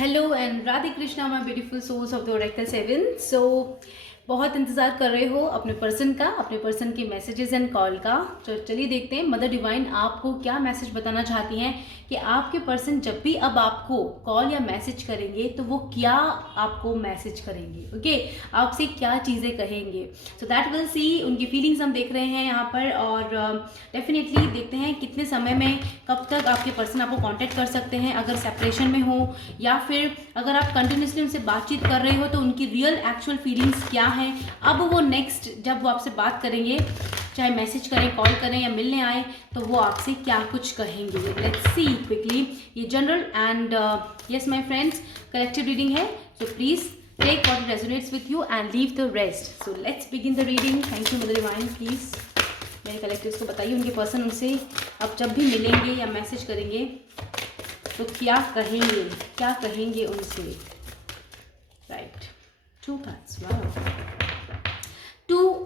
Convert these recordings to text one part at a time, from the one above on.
Hello and Radhe Krishna my beautiful souls of the oracle 7। So बहुत इंतज़ार कर रहे हो अपने पर्सन का, अपने पर्सन के मैसेजेस एंड कॉल का। तो चलिए देखते हैं मदर डिवाइन आपको क्या मैसेज बताना चाहती हैं कि आपके पर्सन जब भी अब आपको कॉल या मैसेज करेंगे तो वो क्या आपको मैसेज करेंगे, ओके आपसे क्या चीज़ें कहेंगे। सो दैट विल सी, उनकी फीलिंग्स हम देख रहे हैं यहाँ पर। और डेफिनेटली देखते हैं कितने समय में, कब तक आपके पर्सन आपको कांटेक्ट कर सकते हैं, अगर सेपरेशन में हो या फिर अगर आप कंटिन्यूसली उनसे बातचीत कर रहे हो तो उनकी रियल एक्चुअल फीलिंग्स क्या हैं। अब वो नेक्स्ट जब वो आपसे बात करेंगे, चाहे मैसेज करें, कॉल करें या मिलने आए, तो वो आपसे क्या कुछ कहेंगे। Let's see quickly. ये general and yes my friends collective reading है, so please take what resonates with you and leave the rest. So let's begin the reading. Thank you mother divine. Please मेरे collectives को बताइए उनके person उनसे अब जब भी मिलेंगे या मैसेज करेंगे तो क्या कहेंगे, क्या कहेंगे उनसे। Right, 2 cards। वाओ।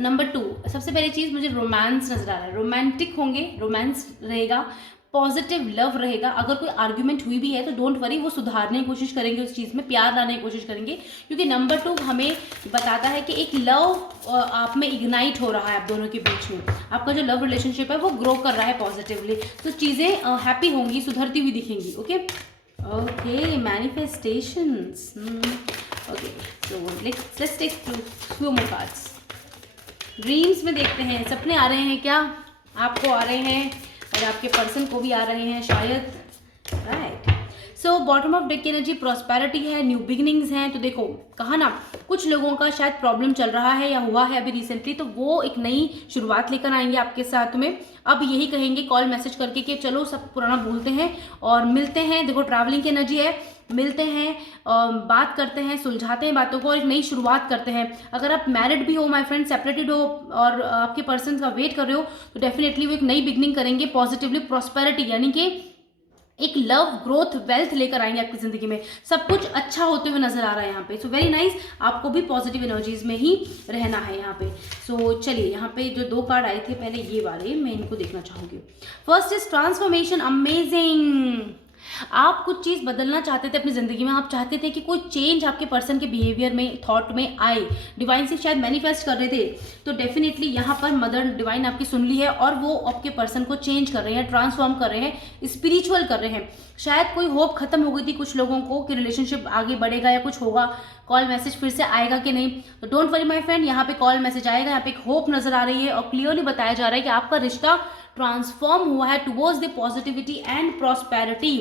नंबर 2, सबसे पहली चीज़ मुझे रोमांस नजर आ रहा है। रोमांटिक होंगे, रोमांस रहेगा, पॉजिटिव लव रहेगा। अगर कोई आर्ग्यूमेंट हुई भी है तो डोंट वरी, वो सुधारने की कोशिश करेंगे, उस चीज़ में प्यार लाने की कोशिश करेंगे, क्योंकि नंबर 2 हमें बताता है कि एक लव आप में इग्नाइट हो रहा है आप दोनों के बीच में। आपका जो लव रिलेशनशिप है वो ग्रो कर रहा है पॉजिटिवली, तो चीज़ें हैप्पी होंगी, सुधरती हुई दिखेंगी। Okay okay, manifestations. Okay, so let's take few more cards. Dreams में देखते हैं, सपने आ रहे हैं क्या, आपको आ रहे हैं और आपके पर्सन को भी आ रहे हैं शायद। Right, so bottom of deck की एनर्जी प्रॉस्पेरिटी है, न्यू बिगिनिंग्स हैं। तो देखो कहा ना, कुछ लोगों का शायद प्रॉब्लम चल रहा है या हुआ है अभी रिसेंटली, तो वो एक नई शुरुआत लेकर आएंगे आपके साथ में। अब यही कहेंगे कॉल मैसेज करके कि चलो सब पुराना भूलते हैं और मिलते हैं। देखो ट्रैवलिंग की एनर्जी है, मिलते हैं, बात करते हैं, सुलझाते हैं बातों को और एक नई शुरुआत करते हैं। अगर आप मैरिड भी हो माय फ्रेंड, सेपरेटेड हो और आपके पर्सन का वेट कर रहे हो, तो डेफिनेटली वो एक नई बिगनिंग करेंगे पॉजिटिवली। प्रॉस्पेरिटी यानी कि एक लव, ग्रोथ, वेल्थ लेकर आएंगे आपकी जिंदगी में। सब कुछ अच्छा होते हुए नजर आ रहा है यहाँ पे। सो वेरी नाइस, आपको भी पॉजिटिव एनर्जीज में ही रहना है यहाँ पे। सो चलिए, यहाँ पे जो 2 कार्ड आए थे पहले ये वाले, मैं इनको देखना चाहूंगी। First is transformation, amazing. आप कुछ चीज़ बदलना चाहते थे अपनी ज़िंदगी में, आप चाहते थे कि कोई चेंज आपके पर्सन के बिहेवियर में, थॉट में आए, डिवाइन से शायद मैनिफेस्ट कर रहे थे, तो डेफिनेटली यहाँ पर मदर डिवाइन आपकी सुन ली है और वो आपके पर्सन को चेंज कर रहे हैं, ट्रांसफॉर्म कर रहे हैं, स्पिरिचुअल कर रहे हैं। शायद कोई होप खत्म हो गई थी कुछ लोगों को कि रिलेशनशिप आगे बढ़ेगा या कुछ होगा, कॉल मैसेज फिर से आएगा कि नहीं, तो डोंट वरी माय फ्रेंड, यहाँ पे कॉल मैसेज आएगा। यहाँ पे एक होप नजर आ रही है और क्लियरली बताया जा रहा है कि आपका रिश्ता ट्रांसफॉर्म हुआ है towards the positivity and prosperity.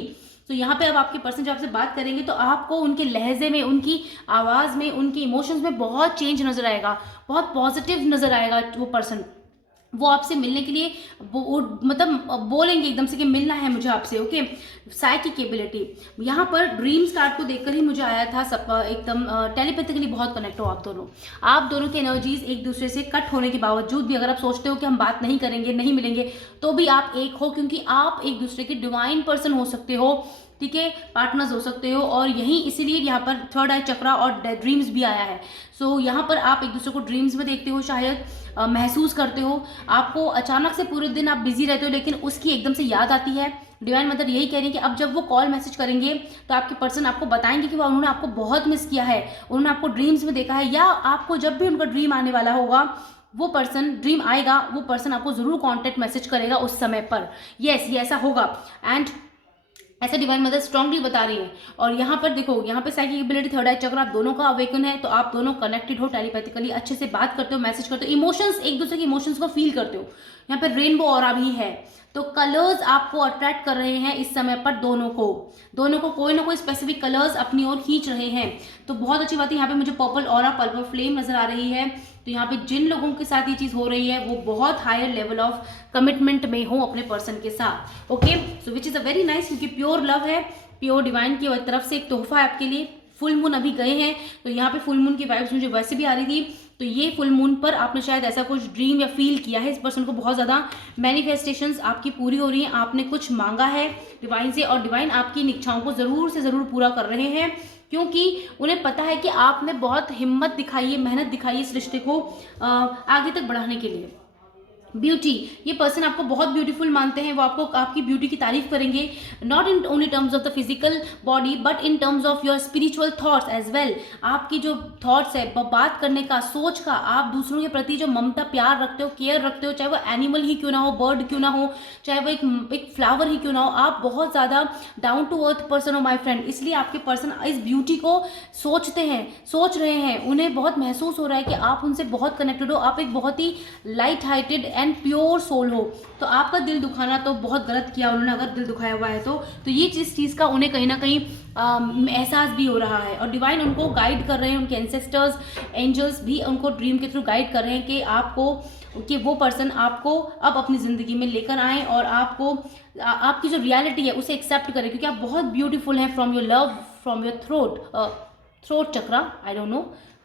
तो यहाँ पे अब आपके पर्सन जब आपसे बात करेंगे तो आपको उनके लहजे में, उनकी आवाज़ में, उनके इमोशंस में बहुत चेंज नजर आएगा, बहुत पॉजिटिव नजर आएगा वो पर्सन। वो आपसे मिलने के लिए मतलब बोलेंगे एकदम से कि मिलना है मुझे आपसे। ओके, साइकिक एबिलिटी यहाँ पर ड्रीम्स कार्ड को देखकर ही मुझे आया था, सब एकदम टेलीपैथिकली बहुत कनेक्ट हो आप दोनों की एनर्जीज एक दूसरे से कट होने के बावजूद भी, अगर आप सोचते हो कि हम बात नहीं करेंगे, नहीं मिलेंगे, तो भी आप एक हो, क्योंकि आप एक दूसरे के डिवाइन पर्सन हो सकते हो, ठीक है, पार्टनर्स हो सकते हो। और यही इसीलिए यहाँ पर थर्ड आई चक्रा और ड्रीम्स भी आया है। सो यहाँ पर आप एक दूसरे को ड्रीम्स में देखते हो, शायद महसूस करते हो, आपको अचानक से पूरे दिन आप बिजी रहते हो लेकिन उसकी एकदम से याद आती है। डिवाइन मदर यही कह रही है कि अब जब वो कॉल मैसेज करेंगे तो आपके पर्सन आपको बताएंगे कि वो उन्होंने आपको बहुत मिस किया है, उन्होंने आपको ड्रीम्स में देखा है, या आपको जब भी उनका ड्रीम आने वाला होगा, वो पर्सन ड्रीम आएगा, वो पर्सन आपको जरूर कॉन्टेक्ट मैसेज करेगा उस समय पर। यस, ये ऐसा होगा एंड ऐसा डिवाइन मदर स्ट्रांगली बता रही है। और यहाँ पर देखो, यहाँ पे साइकिक एबिलिटी, थर्ड आई चक्र, आप दोनों का अवेकन है, तो आप दोनों कनेक्टेड हो, टेलीपैथिकली अच्छे से बात करते हो, मैसेज करते हो, इमोशंस, एक दूसरे के इमोशंस को फील करते हो। यहाँ पे रेनबो ऑरा भी है, तो कलर्स आपको अट्रैक्ट कर रहे हैं इस समय पर, दोनों को कोई ना कोई स्पेसिफिक कलर्स अपनी ओर खींच रहे हैं। तो बहुत अच्छी बात है। यहाँ पे मुझे पर्पल ऑरा, पर्पल फ्लेम नजर आ रही है। तो यहाँ पे जिन लोगों के साथ ये चीज हो रही है वो बहुत हायर लेवल ऑफ कमिटमेंट में हो अपने पर्सन के साथ। Okay, so which is a very nice, क्योंकि प्योर लव है, प्योर डिवाइन की तरफ से एक तोहफा है आपके लिए। फुल मून अभी गए हैं, तो यहाँ पे फुल मून की वाइब्स मुझे वैसे भी आ रही थी, तो ये फुल मून पर आपने शायद ऐसा कुछ ड्रीम या फील किया है, इस पर्सन को बहुत ज़्यादा मैनिफेस्टेशंस आपकी पूरी हो रही हैं, आपने कुछ मांगा है डिवाइन से और डिवाइन आपकी इन इच्छाओं को ज़रूर से ज़रूर पूरा कर रहे हैं, क्योंकि उन्हें पता है कि आपने बहुत हिम्मत दिखाई है, मेहनत दिखाई है इस रिश्ते को आगे तक बढ़ाने के लिए। ब्यूटी, ये पर्सन आपको बहुत ब्यूटीफुल मानते हैं, वो आपको आपकी ब्यूटी की तारीफ करेंगे, not in only terms of the physical body but in terms of your spiritual thoughts as well. आपकी जो थॉट्स है, बात करने का, सोच का, आप दूसरों के प्रति जो ममता प्यार रखते हो, केयर रखते हो, चाहे वो एनिमल ही क्यों ना हो, बर्ड क्यों ना हो, चाहे वो एक फ्लावर ही क्यों ना हो, आप बहुत ज़्यादा डाउन टू अर्थ पर्सन हो माई फ्रेंड। इसलिए आपके पर्सन इस ब्यूटी को सोचते हैं, सोच रहे हैं, उन्हें बहुत महसूस हो रहा है कि आप उनसे बहुत कनेक्टेड हो, आप एक बहुत ही light hearted and pure soul हो। तो आपका दिल दुखाना तो बहुत गलत किया उन्होंने, अगर दिल दुखाया हुआ है तो ये चीज़ का उन्हें कहीं ना कहीं एहसास भी हो रहा है। और डिवाइन उनको गाइड कर रहे हैं, उनके एंसेस्टर्स एंजल्स भी उनको ड्रीम के थ्रू गाइड कर रहे हैं कि आपको, कि वो पर्सन आपको अब अपनी ज़िंदगी में लेकर आएँ और आपको आपकी जो रियलिटी है उसे एक्सेप्ट करें, क्योंकि आप बहुत ब्यूटीफुल हैं from your love, from your throat chakra, I don't know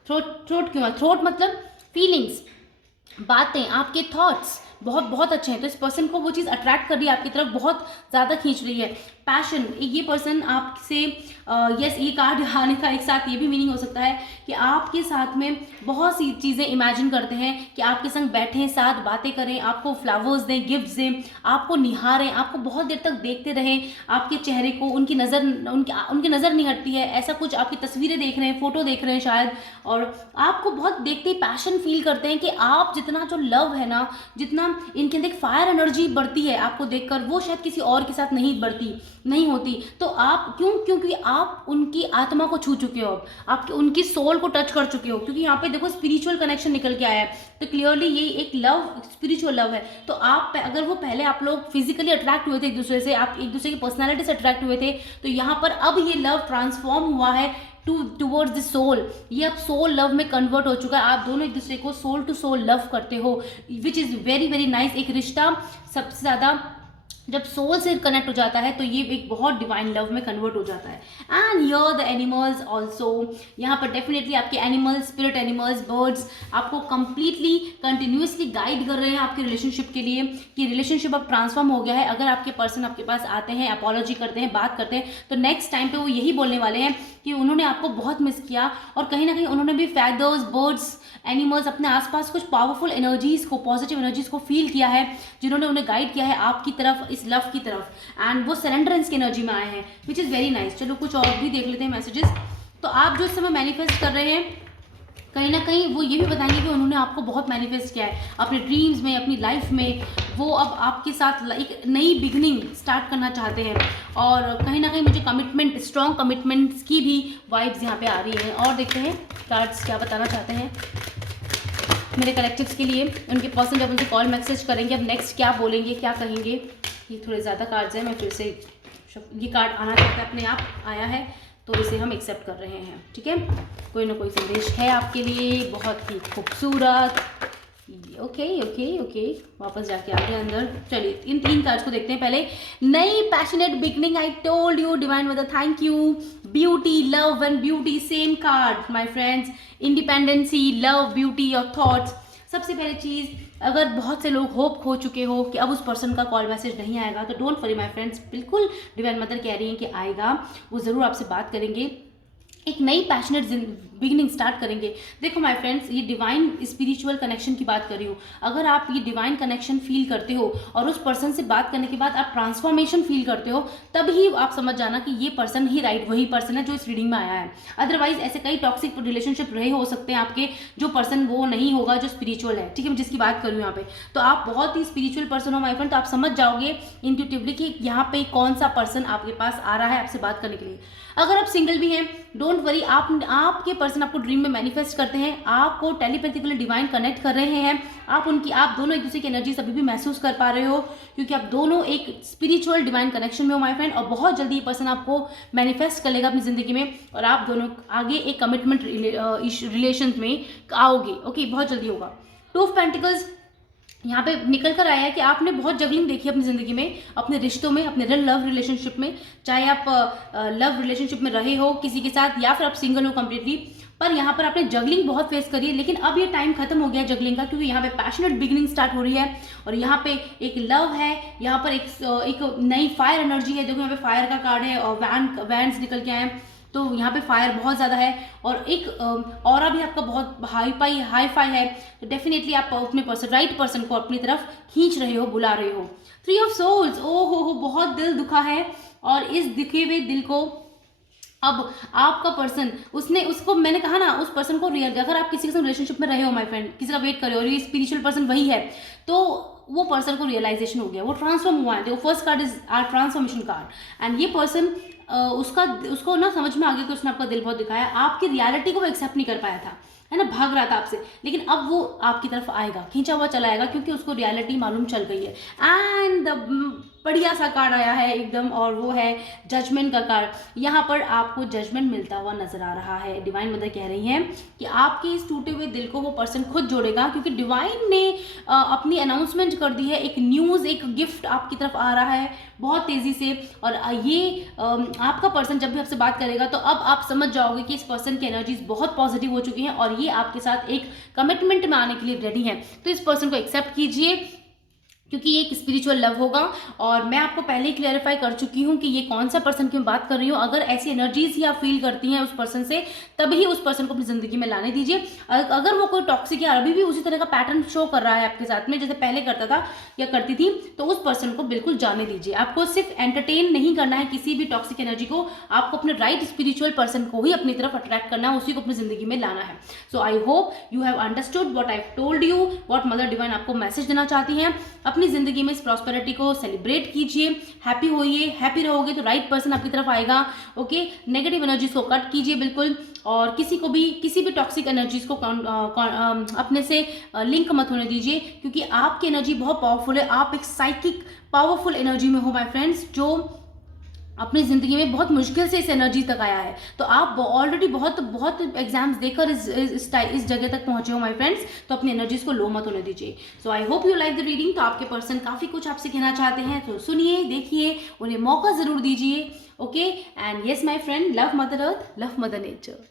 throat क्यों है, थ्रोट मतलब फीलिंग्स, बातें, आपके थॉट्स बहुत बहुत अच्छे हैं। तो इस पर्सन को वो चीज़ अट्रैक्ट कर रही है आपकी तरफ, बहुत ज़्यादा खींच रही है। पैशन, ये पर्सन आपसे यस, ये कार्ड आने का एक साथ ये भी मीनिंग हो सकता है कि आपके साथ में बहुत सी चीज़ें इमेजिन करते हैं कि आपके संग बैठें, साथ बातें करें, आपको फ्लावर्स दें, गिफ्ट्स दें, आपको निहारें, आपको बहुत देर तक देखते रहें, आपके चेहरे को, उनकी नज़र नहीं हटती है, ऐसा कुछ, आपकी तस्वीरें देख रहे हैं, फोटो देख रहे हैं शायद, और आपको बहुत देखते ही पैशन फील करते हैं कि आप जितना जो लव है ना, जितना इनके अंदर फायर एनर्जी बढ़ती है आपको देखकर, वो शायद किसी और के साथ नहीं होती। तो आप क्योंकि आप उनकी आत्मा को छू चुके हो, आप उनकी सोल को टच कर चुके हो, क्योंकि यहाँ पे देखो स्पिरिचुअल कनेक्शन निकल के आया है, तो क्लियरली ये एक लव, स्पिरिचुअल लव है। तो आप अगर वो पहले आप लोग फिजिकली अट्रैक्ट हुए थे एक दूसरे से, आप एक दूसरे की पर्सनैलिटी से अट्रैक्ट हुए थे, तो यहाँ पर अब ये लव ट्रांसफॉर्म हुआ है टूवर्ड्स द सोल, ये अब सोल लव में कन्वर्ट हो चुका है। आप दोनों एक दूसरे को सोल टू सोल लव करते हो, which is very very nice. एक रिश्ता सबसे ज़्यादा जब सोल से कनेक्ट हो जाता है तो ये एक बहुत डिवाइन लव में कन्वर्ट हो जाता है। And here the animals also, यहाँ पर डेफिनेटली आपके एनिमल्स, स्पिरिट एनिमल्स, बर्ड्स आपको कंप्लीटली कंटिन्यूसली गाइड कर रहे हैं आपके रिलेशनशिप के लिए, कि रिलेशनशिप अब ट्रांसफॉर्म हो गया है। अगर आपके पर्सन आपके पास आते हैं, अपॉलॉजी करते हैं, बात करते हैं, तो नेक्स्ट टाइम पे वो यही बोलने वाले हैं कि उन्होंने आपको बहुत मिस किया, और कहीं ना कहीं उन्होंने भी फैदर्स, बर्ड्स, एनिमल्स, अपने आसपास कुछ पावरफुल एनर्जीज को, पॉजिटिव एनर्जीज को फील किया है, जिन्होंने उन्हें गाइड किया है आपकी तरफ, इस लव की तरफ, एंड वो सरेंडरेंस की एनर्जी में आए हैं, विच इज़ वेरी नाइस। चलो कुछ और भी देख लेते हैं मैसेजेस। तो आप जो इस समय मैनिफेस्ट कर रहे हैं, कहीं ना कहीं वो ये भी बताएंगे कि उन्होंने आपको बहुत मैनिफेस्ट किया है अपने ड्रीम्स में, अपनी लाइफ में। वो अब आपके साथ एक नई बिगनिंग स्टार्ट करना चाहते हैं, और कहीं ना कहीं मुझे कमिटमेंट, स्ट्रॉन्ग कमिटमेंट्स की भी वाइब्स यहाँ पे आ रही हैं। और देखते हैं कार्ड्स क्या बताना चाहते हैं मेरे कलेक्टिव्स के लिए। उनके पर्सन जब उनसे कॉल मैसेज करेंगे, अब नेक्स्ट क्या बोलेंगे, क्या कहेंगे। ये थोड़े ज़्यादा कार्ड्स हैं, मैं फिर से, ये कार्ड आना चाहता है, अपने आप आया है, तो इसे हम एक्सेप्ट कर रहे हैं। ठीक है, कोई ना कोई संदेश है आपके लिए, बहुत ही खूबसूरत। ओके ओके ओके, वापस जाके आगे अंदर। चलिए इन 3 कार्ड्स को देखते हैं पहले। नई passionate beginning, I told you divine mother, thank you. Beauty, love and beauty, same card my friends. Independency, love, beauty और थॉट्स। सबसे पहले चीज़, अगर बहुत से लोग होप खो चुके हो कि अब उस पर्सन का कॉल मैसेज नहीं आएगा, तो डोंट वरी माय फ्रेंड्स, बिल्कुल डिवाइन मदर कह रही हैं कि आएगा, वो ज़रूर आपसे बात करेंगे, एक नई पैशनेट बिगिनिंग स्टार्ट करेंगे। देखो माय फ्रेंड्स, ये डिवाइन स्पिरिचुअल कनेक्शन की बात कर रही हूँ। अगर आप ये डिवाइन कनेक्शन फील करते हो और उस पर्सन से बात करने के बाद आप ट्रांसफॉर्मेशन फील करते हो, तब ही आप समझ जाना कि ये पर्सन ही राइट, वही पर्सन है जो इस रीडिंग में आया है। अदरवाइज ऐसे कई टॉक्सिक रिलेशनशिप रहे हो सकते हैं आपके, जो पर्सन वो नहीं होगा जो स्पिरिचुअल है। ठीक है, मैं जिसकी बात कर रही हूँ यहाँ पे, तो आप बहुत ही स्पिरिचुअल पर्सन हो माय फ्रेंड, तो आप समझ जाओगे इंट्यूटिवली कि यहाँ पे कौन सा पर्सन आपके पास आ रहा है आपसे बात करने के लिए। अगर आप सिंगल भी हैं, डोंट वरी, आपके पर्सन आपको ड्रीम में मैनिफेस्ट करते हैं, आपको टेलीपैथिकली डिवाइन कनेक्ट कर रहे हैं, आप दोनों एक दूसरे की एनर्जी अभी भी महसूस कर पा रहे हो, क्योंकि आप दोनों एक स्पिरिचुअल डिवाइन कनेक्शन में हो माय फ्रेंड। और बहुत जल्दी ये पर्सन आपको मैनिफेस्ट कर लेगा अपनी ज़िंदगी में, और आप दोनों आगे एक कमिटमेंट रिलेशन में आओगे। ओके, बहुत जल्दी होगा। 2 ऑफ पेंटिकल्स यहाँ पे निकल कर आया है कि आपने बहुत जगलिंग देखी अपनी ज़िंदगी में, अपने रिश्तों में, अपने लव रिलेशनशिप में, चाहे आप लव रिलेशनशिप में रहे हो किसी के साथ या फिर आप सिंगल हो कम्प्लीटली, पर यहाँ पर आपने जगलिंग बहुत फेस करी है। लेकिन अब ये टाइम खत्म हो गया जगलिंग का, क्योंकि यहाँ पे पैशनेट बिगिनिंग स्टार्ट हो रही है, और यहाँ पे एक लव है, यहाँ पर एक नई फायर एनर्जी है। देखो यहाँ पे फायर का कार्ड है और वैंड्स निकल के आए हैं। तो यहाँ पे फायर बहुत ज़्यादा है और एक ऑरा भी आपका बहुत हाई फाई है। तो डेफिनेटली आप अपने राइट पर्सन को अपनी तरफ खींच रहे हो, बुला रहे हो। 3 ऑफ सोल्स, ओ हो, बहुत दिल दुखा है और इस दुखे हुए दिल को अब आपका पर्सन, उसको मैंने कहा ना, उस पर्सन को अगर आप किसी के साथ रिलेशनशिप में रहे हो माय फ्रेंड, किसी का वेट कर रहे हो और ये स्पिरिचुअल पर्सन वही है, तो वो पर्सन को रियलाइजेशन हो गया, वो ट्रांसफॉर्म हुआ है। तो first card is our transformation card and ये पर्सन उसको ना समझ में आ गया कि उसने आपका दिल बहुत दिखाया, आपकी रियलिटी को वो एक्सेप्ट नहीं कर पाया था, है ना, भाग रहा था आपसे, लेकिन अब वो आपकी तरफ आएगा, खींचा हुआ चला आएगा क्योंकि उसको रियलिटी मालूम चल गई है। एंड बढ़िया सा कार्ड आया है एकदम, और वो है जजमेंट का कार्ड। यहाँ पर आपको जजमेंट मिलता हुआ नजर आ रहा है। डिवाइन मदर कह रही हैं कि आपके इस टूटे हुए दिल को वो पर्सन खुद जोड़ेगा, क्योंकि डिवाइन ने अपनी अनाउंसमेंट कर दी है, एक न्यूज़, एक गिफ्ट आपकी तरफ आ रहा है बहुत तेज़ी से। और ये आपका पर्सन जब भी आपसे बात करेगा तो अब आप समझ जाओगे कि इस पर्सन की एनर्जीज बहुत पॉजिटिव हो चुकी हैं और ये आपके साथ एक कमिटमेंट में आने के लिए रेडी हैं। तो इस पर्सन को एक्सेप्ट कीजिए, क्योंकि ये एक स्पिरिचुअल लव होगा। और मैं आपको पहले ही क्लैरिफाई कर चुकी हूँ कि ये कौन सा पर्सन की मैं बात कर रही हूँ। अगर ऐसी एनर्जीज ही आप फील करती हैं उस पर्सन से, तभी उस पर्सन को अपनी ज़िंदगी में लाने दीजिए। अगर वो कोई टॉक्सिक या अभी भी उसी तरह का पैटर्न शो कर रहा है आपके साथ में जैसे पहले करता था या करती थी, तो उस पर्सन को बिल्कुल जाने दीजिए। आपको सिर्फ एंटरटेन नहीं करना है किसी भी टॉक्सिक एनर्जी को, आपको अपने राइट स्पिरिचुअल पर्सन को ही अपनी तरफ अट्रैक्ट करना है, उसी को अपनी ज़िंदगी में लाना है। So I hope you have understood what I told you, what mother divine आपको मैसेज देना चाहती हैं। अपनी ज़िंदगी में प्रॉस्पेरिटी को सेलिब्रेट कीजिए, हैप्पी होइए, हैप्पी रहोगे तो राइट पर्सन आपकी तरफ आएगा। ओके, नेगेटिव एनर्जीज को कट कीजिए बिल्कुल, और किसी भी टॉक्सिक एनर्जीज को अपने से लिंक मत होने दीजिए, क्योंकि आपकी एनर्जी बहुत पावरफुल है। आप एक साइकिक पावरफुल एनर्जी में हो माय फ्रेंड्स, जो अपनी ज़िंदगी में बहुत मुश्किल से इस एनर्जी तक आया है। तो आप ऑलरेडी बहुत एग्जाम्स देकर इस जगह तक पहुंचे हो माय फ्रेंड्स, तो अपनी एनर्जीज को लो मत होने दीजिए। So I hope you like the reading. तो आपके पर्सन काफ़ी कुछ आपसे कहना चाहते हैं, तो सुनिए, देखिए, उन्हें मौका ज़रूर दीजिए। Okay, and yes my friend, love mother earth, love mother nature.